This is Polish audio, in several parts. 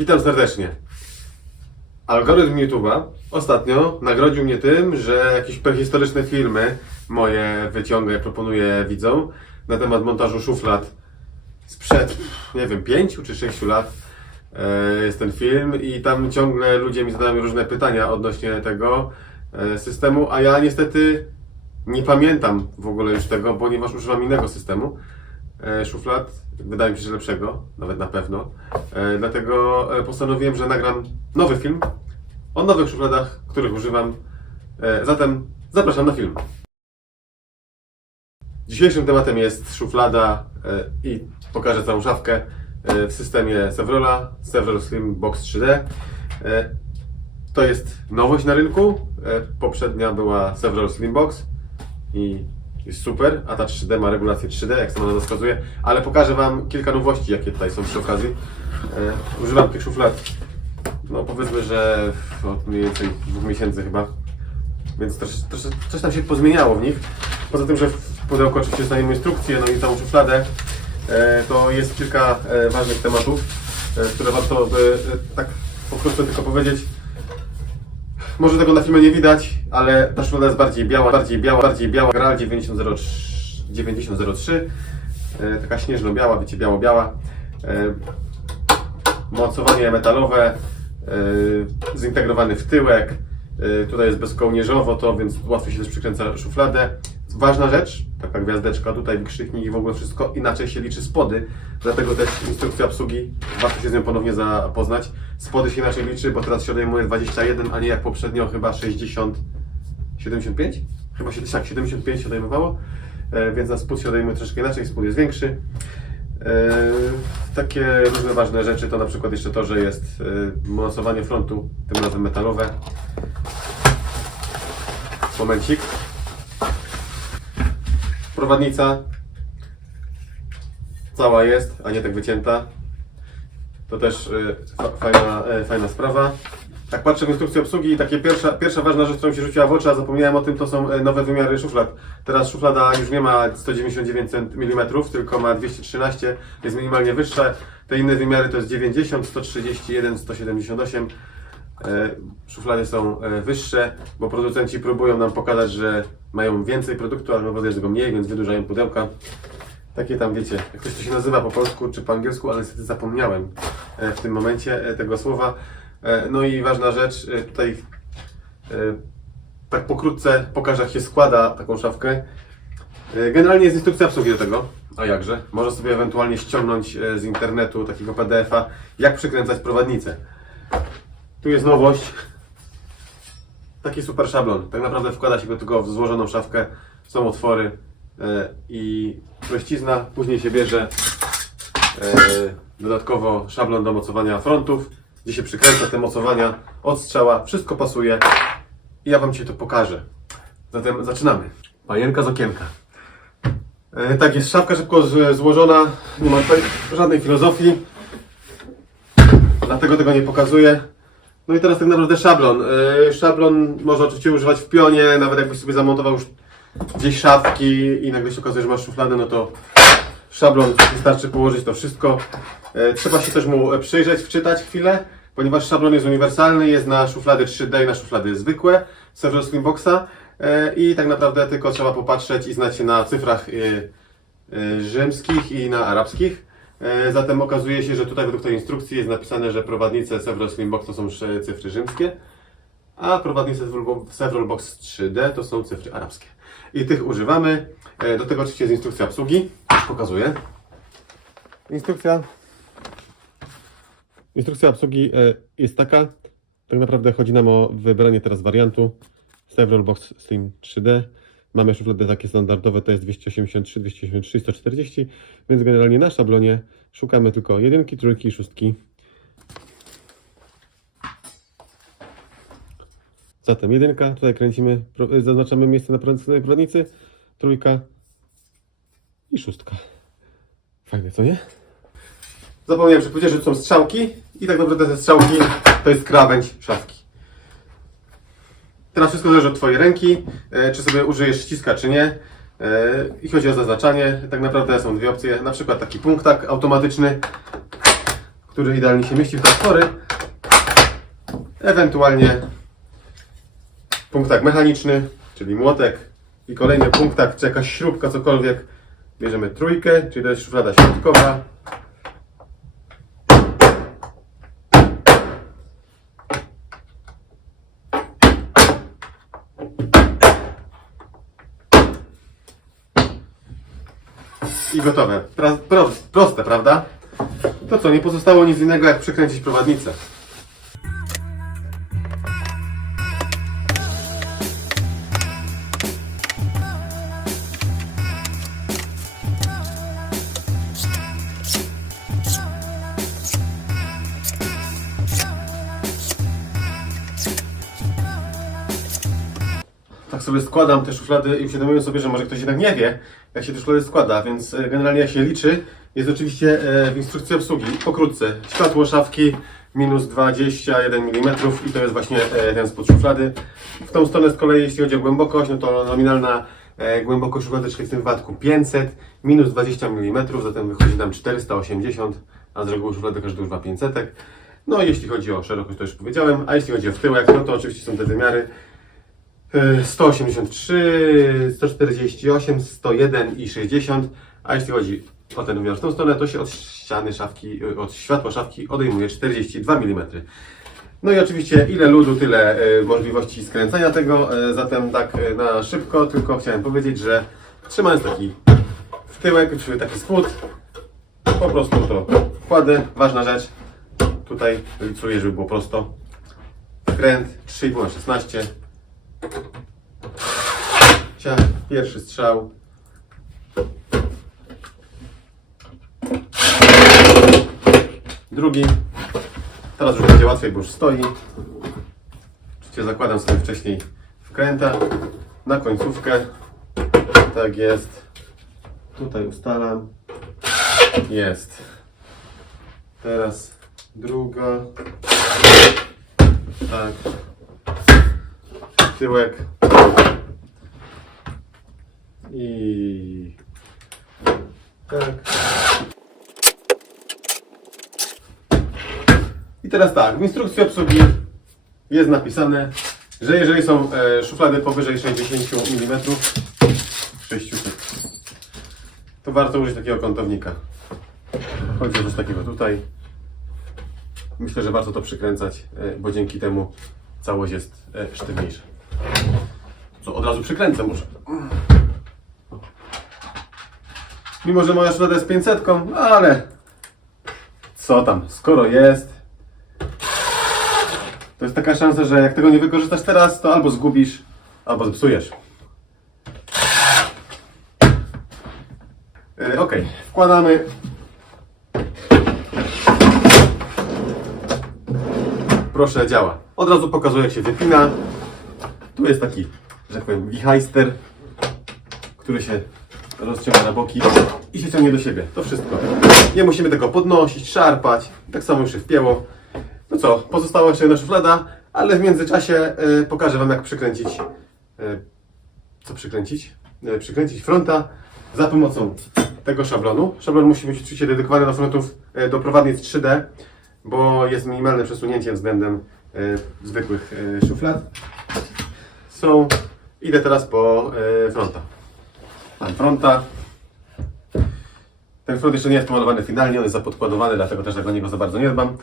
Witam serdecznie. Algorytm YouTube'a ostatnio nagrodził mnie tym, że jakieś prehistoryczne filmy moje wyciąga i proponuję widzom na temat montażu szuflad sprzed, nie wiem, pięciu czy sześciu lat e, jest ten film i tam ciągle ludzie mi zadają różne pytania odnośnie tego e, systemu, a ja niestety nie pamiętam w ogóle już tego, ponieważ używam innego systemu szuflad, wydaje mi się, że lepszego, nawet na pewno. E, Dlatego e, postanowiłem, że nagram nowy film o nowych szufladach, których używam. E, Zatem zapraszam na film. Dzisiejszym tematem jest szuflada e, i pokażę całą szafkę e, w systemie Sevrola, Sevrol Slim Box 3D. E, To jest nowość na rynku. E, Poprzednia była Sevrol Slim Box i jest super, a ta 3D ma regulację 3D, jak sama nazwa wskazuje, ale pokażę Wam kilka nowości, jakie tutaj są przy okazji. E, Używam tych szuflad, no powiedzmy, że od mniej więcej dwóch miesięcy chyba, więc trosz, trosz, coś tam się pozmieniało w nich. Poza tym, że w pudełku oczywiście znajdziemy instrukcję, no i całą szufladę, e, to jest kilka e, ważnych tematów, e, które warto by e, tak pokrótce tylko powiedzieć. Może tego na filmie nie widać, ale ta szuflada jest bardziej biała, bardziej biała, bardziej biała. Gral 9003, 9003 e, taka śnieżno-biała, wiecie, biało-biała. E, mocowanie metalowe, e, zintegrowany w tyłek. E, tutaj jest bezkołnierzowo to, więc łatwo się też przykręca szufladę. Ważna rzecz, taka gwiazdeczka, tutaj wykrzyknik i w ogóle wszystko inaczej się liczy spody, dlatego też instrukcja obsługi, warto się z nią ponownie zapoznać. Spody się inaczej liczy, bo teraz się odejmuje 21, a nie jak poprzednio chyba 60, 75? Chyba się, tak, 75 się odejmowało, e, więc na spód się odejmuje troszkę inaczej, spód jest większy. E, Takie różne ważne rzeczy to na przykład jeszcze to, że jest e, mocowanie frontu, tym razem metalowe. Momencik. Prowadnica cała jest, a nie tak wycięta. To też fa- fajna, e, fajna sprawa. Jak patrzę w instrukcję obsługi, takie pierwsza, pierwsza ważna rzecz, która mi się rzuciła w oczy, a zapomniałem o tym, to są e, nowe wymiary szuflad. Teraz szuflada już nie ma 199 mm, tylko ma 213, jest minimalnie wyższa. Te inne wymiary to jest 90, 131, 178. E, Szuflady są e, wyższe, bo producenci próbują nam pokazać, że mają więcej produktu, ale naprawdę jest go mniej, więc wydłużają pudełka. Takie tam wiecie, jak to się nazywa po polsku czy po angielsku, ale niestety zapomniałem e, w tym momencie tego słowa. No i ważna rzecz, tutaj tak pokrótce pokażę jak się składa taką szafkę. Generalnie jest instrukcja obsługi do tego, a jakże. Można sobie ewentualnie ściągnąć z internetu takiego PDF-a, jak przykręcać prowadnicę. Tu jest nowość. Taki super szablon. Tak naprawdę wkłada się go tylko w złożoną szafkę. Są otwory e, i prościzna. Później się bierze e, dodatkowo szablon do mocowania frontów, gdzie się przykręca te mocowania od strzała. Wszystko pasuje i ja Wam dzisiaj to pokażę. Zatem zaczynamy. Panienka z okienka. E, tak, jest szafka szybko złożona. Nie ma tutaj żadnej filozofii. Dlatego tego nie pokazuję. No i teraz tak naprawdę szablon. Yy, szablon można oczywiście używać w pionie, nawet jakbyś sobie zamontował już gdzieś szafki i nagle się okazuje, że masz szufladę, no to szablon wystarczy położyć to wszystko. Yy, trzeba się też mu przyjrzeć, wczytać chwilę, ponieważ szablon jest uniwersalny, jest na szuflady 3D i na szuflady zwykłe Several Slimboxa yy, i tak naprawdę tylko trzeba popatrzeć i znać się na cyfrach yy, rzymskich i na arabskich. E, Zatem okazuje się, że tutaj według tej instrukcji jest napisane, że prowadnice Several Slimbox to są cyfry rzymskie, a prowadnice Several Box 3D to są cyfry arabskie. I tych używamy. E, Do tego oczywiście jest instrukcja obsługi. Pokazuję. Instrukcja. Instrukcja obsługi e, jest taka. Tak naprawdę chodzi nam o wybranie teraz wariantu Several Box Slim 3D. Mamy szuflady takie standardowe, to jest 283, 283, 140, więc generalnie na szablonie szukamy tylko jedynki, trójki i szóstki. Zatem jedynka, tutaj kręcimy, zaznaczamy miejsce na prowadnicy- trójka i szóstka. Fajne, co nie? Zapomniałem, że powiedzieć, że tu są strzałki i tak naprawdę te strzałki to jest krawędź szafki. Teraz wszystko zależy od Twojej ręki, e, czy sobie użyjesz ściska, czy nie. E, I chodzi o zaznaczanie. Tak naprawdę są dwie opcje. Na przykład taki punktak automatyczny, który idealnie się mieści w otwory. Ewentualnie punktak mechaniczny, czyli młotek i kolejny punktak, czy jakaś śrubka, cokolwiek. Bierzemy trójkę, czyli to jest szuflada środkowa. I gotowe. Pro, proste, prawda? To co, nie pozostało nic innego jak przykręcić prowadnicę. tak sobie składam te szuflady i uświadomiłem sobie, że może ktoś jednak nie wie, jak się te szuflady składa, więc e, generalnie jak się liczy, jest oczywiście e, w instrukcji obsługi, pokrótce, światło szafki minus 21 mm i to jest właśnie e, ten spód szuflady. W tą stronę z kolei, jeśli chodzi o głębokość, no to nominalna e, głębokość szufladeczki w tym wypadku 500, minus 20 mm, zatem wychodzi nam 480, a z reguły szuflady każdy używa 500. No jeśli chodzi o szerokość, to już powiedziałem, a jeśli chodzi o wtyłek, no to oczywiście są te wymiary. E, 183, 148, 101 i 60. A jeśli chodzi o ten wymiar w tą stronę, to się od ściany szafki, e, od światła szafki odejmuje 42 mm. No i oczywiście ile ludu, tyle e, możliwości skręcania tego. E, Zatem tak na szybko, tylko chciałem powiedzieć, że trzymając taki wtyłek, czyli taki spód, po prostu to kładę. Ważna rzecz, tutaj licuję, żeby było prosto. Kręt 3,5 na 16. Ciach, pierwszy strzał. Drugi. Teraz już będzie łatwiej, bo już stoi. Oczywiście zakładam sobie wcześniej wkręta na końcówkę. Tak jest. Tutaj ustalam. Jest. Teraz druga. Tak tyłek i tak. I teraz tak, w instrukcji obsługi jest napisane, że jeżeli są e, szuflady powyżej 60 mm, 600, to warto użyć takiego kątownika. Chodzi o coś takiego tutaj. Myślę, że warto to przykręcać, e, bo dzięki temu całość jest e, sztywniejsza. Od razu przykręcę muszę. Mimo, że moja szuflada jest 500, no ale co tam, skoro jest, to jest taka szansa, że jak tego nie wykorzystasz teraz, to albo zgubisz, albo zepsujesz. E, ok, wkładamy proszę, działa. Od razu pokazuję, jak się wypina. Tu jest taki, że tak powiem, wichajster, który się rozciąga na boki i się ciągnie do siebie. To wszystko. Nie musimy tego podnosić, szarpać. Tak samo już się wpięło. No co, pozostała jeszcze jedna szuflada, ale w międzyczasie y, pokażę Wam, jak przykręcić. y, co przykręcić? Y, przykręcić fronta za pomocą tego szablonu. Szablon musi być oczywiście dedykowany do frontów, y, do prowadnic 3D bo jest minimalne przesunięcie względem e, zwykłych e, szuflad. Są. Idę teraz po e, fronta. Mam fronta. Ten front jeszcze nie jest pomalowany finalnie, on jest zapodkładowany, dlatego też tak o niego za bardzo nie dbam.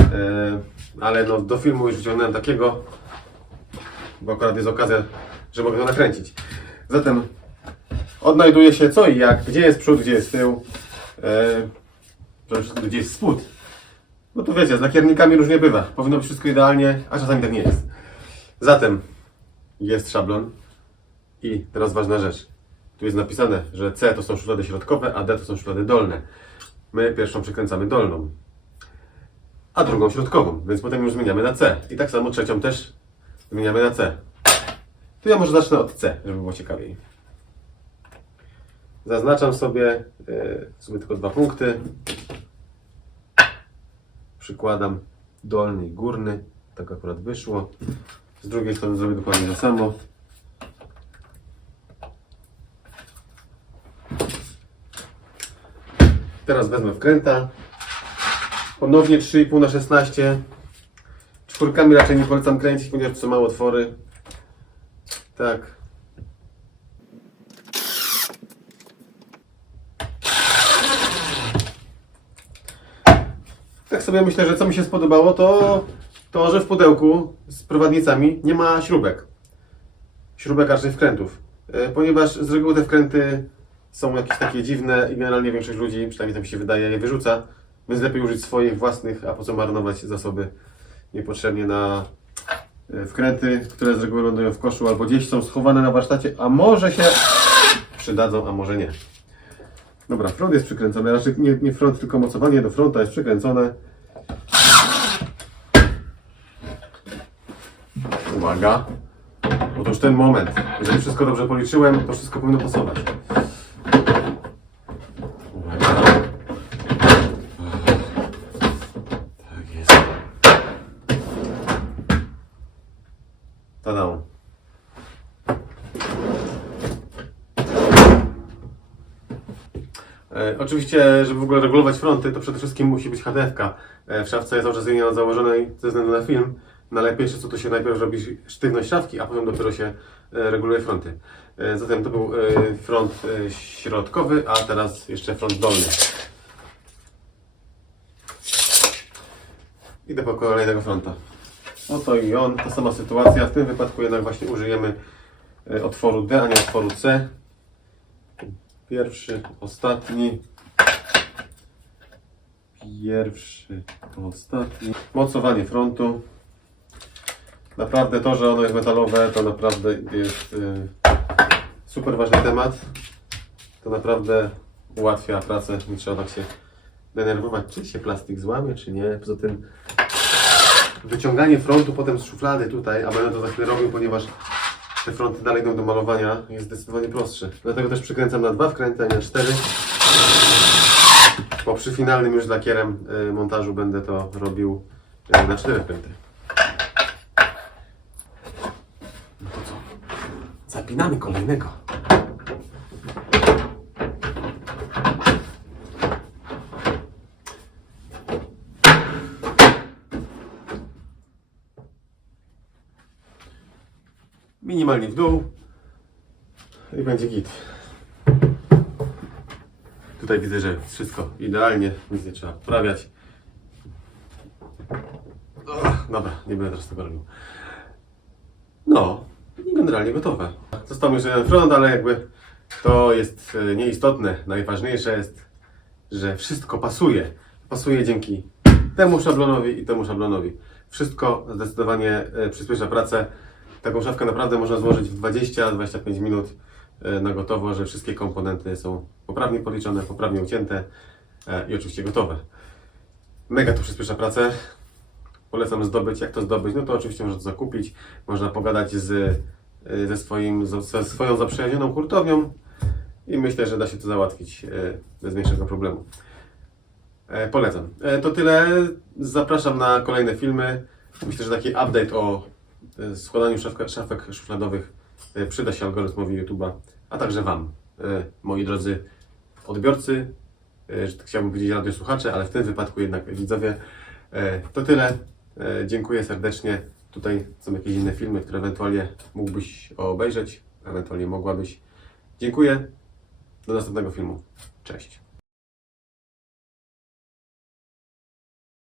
E, ale no, do filmu już wyciągnąłem takiego, bo akurat jest okazja, że mogę go nakręcić. Zatem odnajduje się co i jak, gdzie jest przód, gdzie jest tył, e, gdzie jest spód. No to wiecie, z lakiernikami różnie bywa. Powinno być wszystko idealnie, a czasami tak nie jest. Zatem jest szablon i teraz ważna rzecz. Tu jest napisane, że C to są szuflady środkowe, a D to są szuflady dolne. My pierwszą przykręcamy dolną, a drugą środkową, więc potem już zmieniamy na C. I tak samo trzecią też zmieniamy na C. To ja może zacznę od C, żeby było ciekawiej. Zaznaczam sobie, yy, sobie tylko dwa punkty przykładam dolny i górny. Tak akurat wyszło. Z drugiej strony zrobię dokładnie to samo. Teraz wezmę wkręta. Ponownie 3,5 na 16. Czwórkami raczej nie polecam kręcić, ponieważ są małe otwory. Tak. Tak sobie myślę, że co mi się spodobało, to to, że w pudełku z prowadnicami nie ma śrubek. Śrubek raczej wkrętów. E, Ponieważ z reguły te wkręty są jakieś takie dziwne i generalnie większość ludzi, przynajmniej mi się wydaje, je wyrzuca. Więc lepiej użyć swoich własnych, a po co marnować zasoby niepotrzebnie na e, wkręty, które z reguły lądują w koszu albo gdzieś są schowane na warsztacie, a może się przydadzą, a może nie. Dobra, front jest przykręcony, raczej nie, nie front, tylko mocowanie do fronta jest przykręcone. Uwaga. Otóż ten moment. Jeżeli wszystko dobrze policzyłem, to wszystko powinno pasować. Uwaga. Tak jest. Tada. E, oczywiście, żeby w ogóle regulować fronty, to przede wszystkim musi być HDF-ka. E, w szafce jest dobrze założonej ze względu na film. No ale pierwsze co to się najpierw robi sztywność szafki, a potem dopiero się e, reguluje fronty. E, zatem to był e, front środkowy, a teraz jeszcze front dolny. Idę po kolejnego fronta. Oto i on, ta sama sytuacja. W tym wypadku jednak właśnie użyjemy otworu D, a nie otworu C. Pierwszy, ostatni. Pierwszy, ostatni. Mocowanie frontu. Naprawdę to, że ono jest metalowe, to naprawdę jest y, super ważny temat. To naprawdę ułatwia pracę. Nie trzeba tak się denerwować, czy się plastik złamie, czy nie. Poza tym wyciąganie frontu potem z szuflady tutaj, a będę to za chwilę robił, ponieważ te fronty dalej idą do malowania, jest zdecydowanie prostsze. Dlatego też przykręcam na dwa wkręty, a nie na cztery. Bo przy finalnym już lakierem y, montażu będę to robił y, na cztery wkręty. No to co? Zapinamy kolejnego. Minimalnie w dół i będzie git. Tutaj widzę, że wszystko idealnie, nic nie trzeba poprawiać. Dobra, nie będę teraz tego robił. No, generalnie gotowe. Został jeszcze jeden front, ale jakby to jest e, nieistotne. Najważniejsze jest, że wszystko pasuje. Pasuje dzięki temu szablonowi i temu szablonowi. Wszystko zdecydowanie e, przyspiesza pracę. Taką szafkę naprawdę można złożyć w 20-25 minut e, na gotowo, że wszystkie komponenty są poprawnie policzone, poprawnie ucięte i oczywiście gotowe. Mega to przyspiesza pracę. Polecam zdobyć. Jak to zdobyć? No to oczywiście można to zakupić. Można pogadać z, ze, swoim, ze swoją zaprzyjaźnioną hurtownią i myślę, że da się to załatwić y, bez większego problemu. E, Polecam. E, To tyle. Zapraszam na kolejne filmy. Myślę, że taki update o y, składaniu szafka, szafek szufladowych y, przyda się algorytmowi YouTube'a, a także Wam, y, moi drodzy odbiorcy, y, tak chciałbym powiedzieć radiosłuchacze, ale w tym wypadku jednak widzowie. E, To tyle. E, Dziękuję serdecznie. Tutaj są jakieś inne filmy, które ewentualnie mógłbyś obejrzeć, ewentualnie mogłabyś. Dziękuję. Do następnego filmu. Cześć.